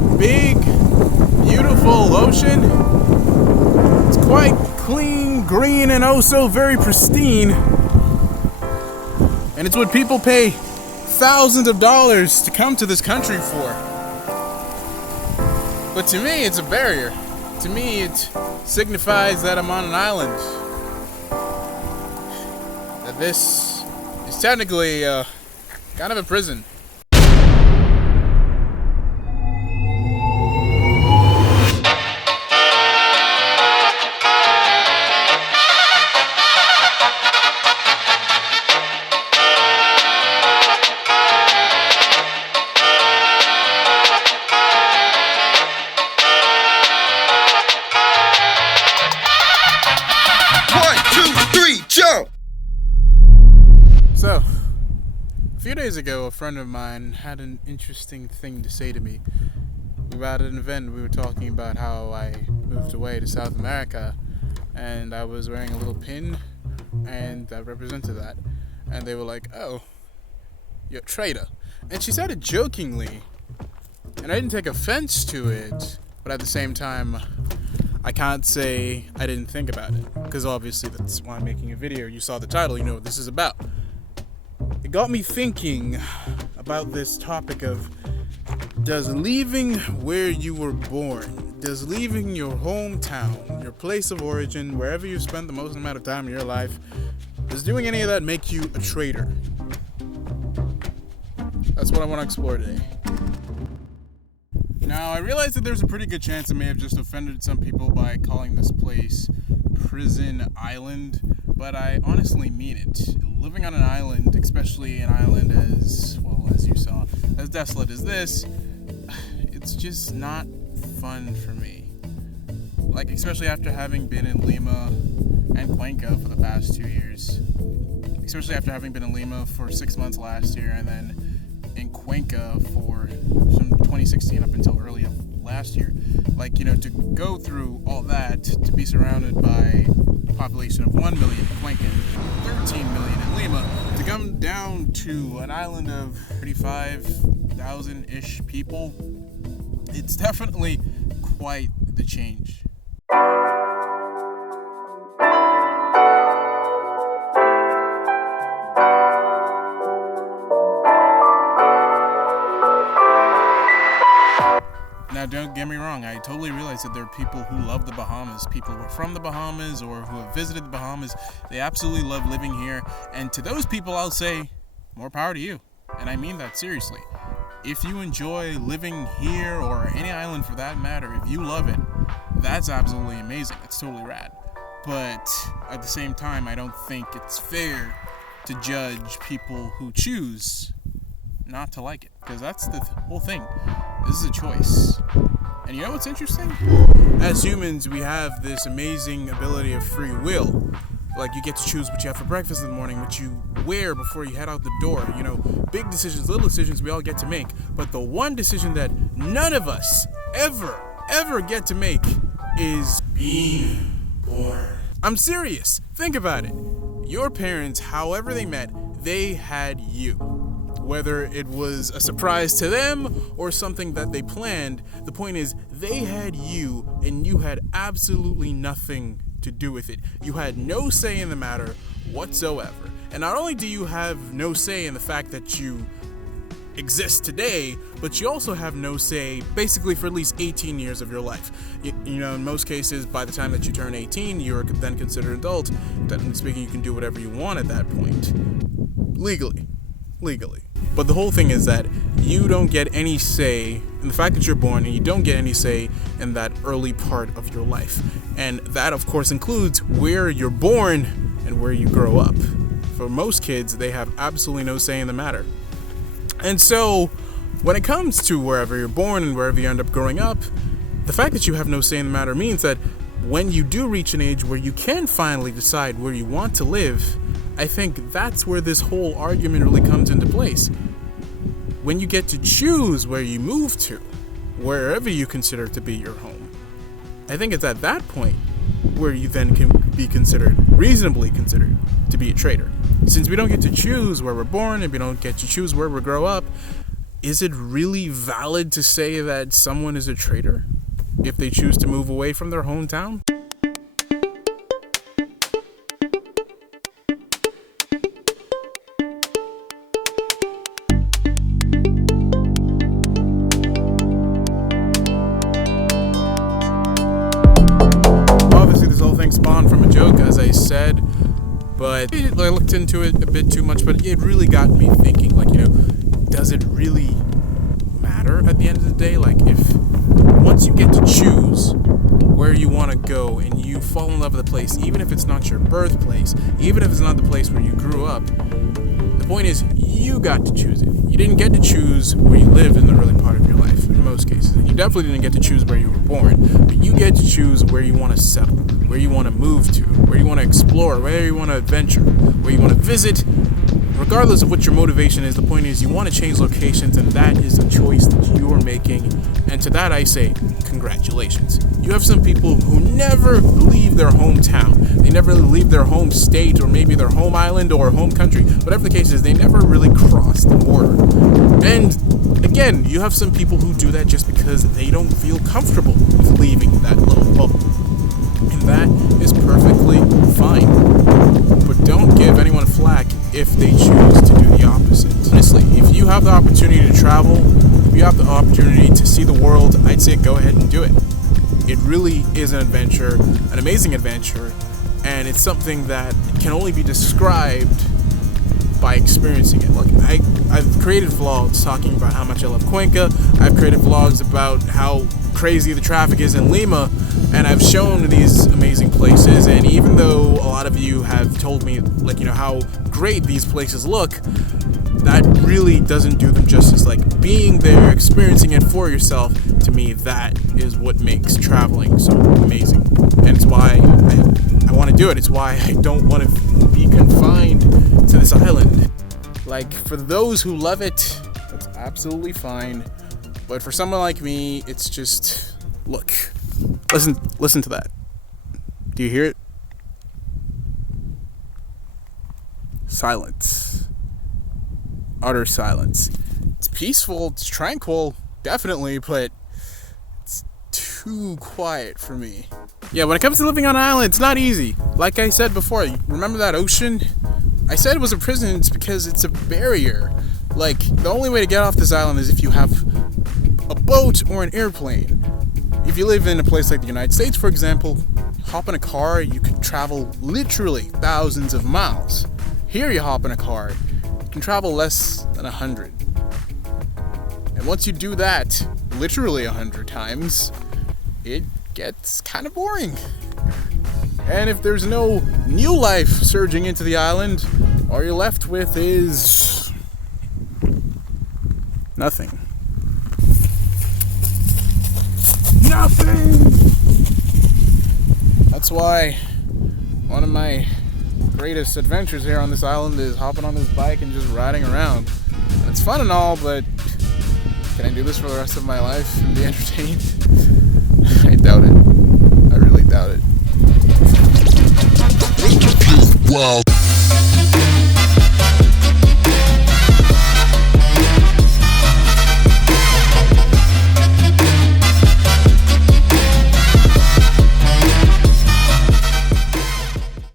that big, beautiful ocean. It's quite clean, green, and oh so very pristine. And it's what people pay thousands of dollars to come to this country for. But to me, it's a barrier. To me, it signifies that I'm on an island. That this is technically kind of a prison. So, a few days ago, a friend of mine had an interesting thing to say to me. We were at an event, we were talking about how I moved away to South America, and I was wearing a little pin, and that represented that. And they were like, "Oh, you're a traitor." And she said it jokingly, and I didn't take offense to it, but at the same time, I can't say I didn't think about it, because obviously that's why I'm making a video. You saw the title, you know what this is about. It got me thinking about this topic of, does leaving where you were born, does leaving your hometown, your place of origin, wherever you spent the most amount of time in your life, does doing any of that make you a traitor? That's what I want to explore today. Now, I realize that there's a pretty good chance I may have just offended some people by calling this place Prison Island, but I honestly mean it. Living on an island, especially an island as, well, as you saw, as desolate as this, it's just not fun for me. Like, especially after having been in Lima and Cuenca for the past 2 years. Especially after having been in Lima for 6 months last year, and then in Cuenca from 2016 up until early last year. Like, you know, to go through all that, to be surrounded by a population of 1 million in Cuenca, 13 million in Lima, to come down to an island of 35,000-ish people, it's definitely quite the change. Now, don't get me wrong, I totally realize that there are people who love the Bahamas, people who are from the Bahamas or who have visited the Bahamas. They absolutely love living here, and to those people I'll say, more power to you, and I mean that seriously. If you enjoy living here, or any island for that matter, if you love it, that's absolutely amazing, it's totally rad. But at the same time, I don't think it's fair to judge people who choose not to like it, because that's the whole thing. This is a choice. And you know what's interesting? As humans, we have this amazing ability of free will. Like, you get to choose what you have for breakfast in the morning, what you wear before you head out the door. You know, big decisions, little decisions we all get to make. But the one decision that none of us ever get to make is being born. I'm serious. Think about it. Your parents, however they met, they had you. Whether it was a surprise to them or something that they planned, the point is they had you and you had absolutely nothing to do with it. You had no say in the matter whatsoever. And not only do you have no say in the fact that you exist today, but you also have no say basically for at least 18 years of your life. You know, in most cases, by the time that you turn 18, you're then considered an adult. Technically speaking, you can do whatever you want at that point. Legally. But the whole thing is that you don't get any say in the fact that you're born, and you don't get any say in that early part of your life. And that, of course, includes where you're born and where you grow up. For most kids, they have absolutely no say in the matter. And so, when it comes to wherever you're born and wherever you end up growing up, the fact that you have no say in the matter means that when you do reach an age where you can finally decide where you want to live, I think that's where this whole argument really comes into place. When you get to choose where you move to, wherever you consider to be your home, I think it's at that point where you then can be reasonably considered, to be a traitor. Since we don't get to choose where we're born and we don't get to choose where we grow up, is it really valid to say that someone is a traitor if they choose to move away from their hometown? Obviously, this whole thing spawned from a joke, as I said, but I looked into it a bit too much, but it really got me thinking, like, does it really matter at the end of the day? Like, if once you get to choose where you want to go and you fall in love with a place, even if it's not your birthplace, even if it's not the place where you grew up, the point is you got to choose it. You didn't get to choose where you lived in the early part of your life, in most cases. And you definitely didn't get to choose where you were born, but you get to choose where you want to settle, where you want to move to, where you want to explore, where you want to adventure, where you want to visit. Regardless of what your motivation is, the point is you want to change locations, and that is a choice that you are making. And to that I say, congratulations. You have some people who never leave their hometown. They never leave their home state, or maybe their home island or home country. Whatever the case is, they never really cross the border. And again, you have some people who do that just because they don't feel comfortable with leaving that little bubble. And that is perfectly fine. But don't give anyone flack if they choose to do the opposite. Honestly, if you have the opportunity to travel, if you have the opportunity to see the world, I'd say go ahead and do it. It really is an adventure, an amazing adventure, and it's something that can only be described by experiencing it. Like, I've created vlogs talking about how much I love Cuenca. I've created vlogs about how crazy the traffic is in Lima, and I've shown these amazing places. And even though a lot of you have told me, like, how great these places look, that really doesn't do them justice. Like, being there, experiencing it for yourself, to me, that is what makes traveling so amazing. And it's why I want to do it. It's why I don't want to be confined to this island. Like, for those who love it, that's absolutely fine. But for someone like me, it's just, look, listen to that. Do you hear it? Silence. Utter silence. It's peaceful, it's tranquil, definitely, but it's too quiet for me. Yeah, when it comes to living on an island, it's not easy. Like I said before, remember that ocean? I said it was a prison, it's because it's a barrier. Like, the only way to get off this island is if you have a boat or an airplane. If you live in a place like the United States, for example, hop in a car, you can travel literally thousands of miles. Here you hop in a car, you can travel less than 100. And once you do that, literally 100 times, it gets kind of boring. And if there's no new life surging into the island, all you're left with is nothing. Nothing! That's why one of my greatest adventures here on this island is hopping on this bike and just riding around. And it's fun and all, but can I do this for the rest of my life and be entertained? I doubt it. I really doubt it. Wow.